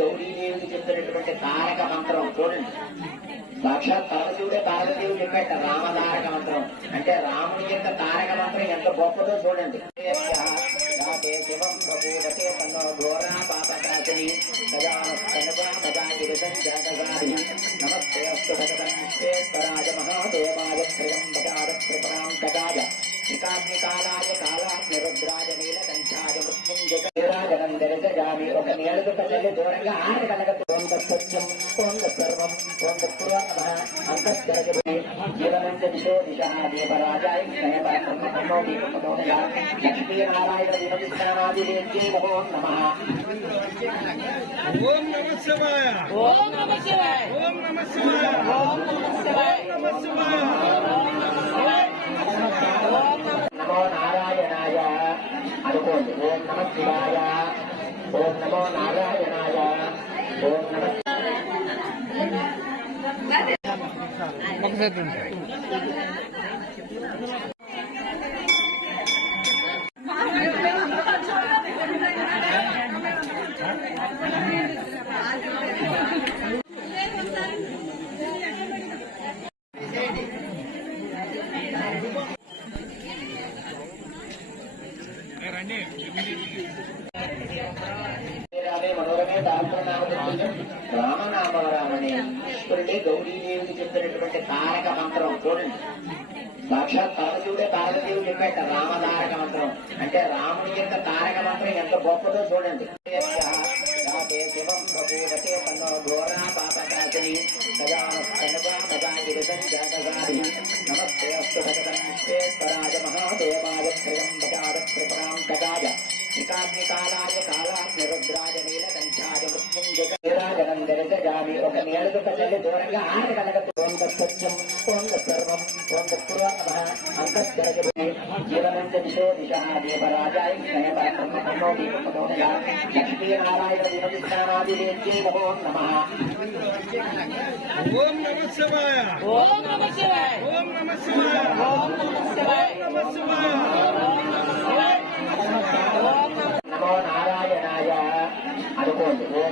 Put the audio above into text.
గౌరీదేవికి చెప్పినటువంటి తారక మంత్రం చూడండి. సాక్షాత్ పరమశివుడే పార్వతీవుడు చెప్పాట రామతారక మంత్రం. అంటే రాముని యొక్క తారక మంత్రం ఎంత గొప్పదో చూడండి. శివం బభూవతే తన్నో ఘోరా పాపకాశని సదా నమస్తే అస్తు భగవన్ విశ్వేశ్వరాయ మహాదేవాయ త్రయంబకాయ త్రిపురాం శ్రీకాగ్నికాలాయ కాలాగ్నిరుద్రాయ దర్శయామి ఒక నేలకు తల్లి దూరంగా ఆట కలగదు ఓం సత్యం ఓం సర్వం ఓం దిశో దిశ దేవరాజాయ లక్ష్మీనారాయణ విమతిష్టానాదివేద్యే నమో నమః ఓం నమ శివాయ. ఓం నమ శివాయ. ఓం నమ శివాయ. ఓం నమ శివాయ నమ శివాయ నమో నారాయణాయ అనుకోండి ఓం నమ శివాయ ఓం నమో. నారాయణాయ ఓం నమ మనోరమే దాల్పనామం రామనామవరామని ఈశ్వరుడే గౌరీదేవికి చెప్తున్నటువంటి తారక మంత్రం చూడండి సాక్షాత్ పరమశివుడే పార్వతీవుడు చెప్పాట రామతారక మంత్రం అంటే రాముని యొక్క తారక మంత్రం ఎంత గొప్పదో చూడండి శివం బభూవతే తన్నో ఘోరా పాపకాశని నమస్తే అస్తు భగవన్ కగాయ శ్రీకాగ్నికాలాయ కాలాగ్నిరుద్రాయ నీలకంఠాయ మృత్యుంజయరాజనం దర్శయామి ఒక నేలకు తల్లి దూరంగా ఆట కలగదు ఓం సత్యం ఓం సర్వం ఓం పూర్వ అంతః జీవనంచ దిశో దిశ దేవరాజాయ లక్ష్మీనారాయణ విమతిష్టానాదివేద్యే నమో నమః. ఓం నమ శివాయ. ఓం నమ శివాయ. ఓం నమ శివాయ. ఓం నమ శివాయ. నమ శివాయ.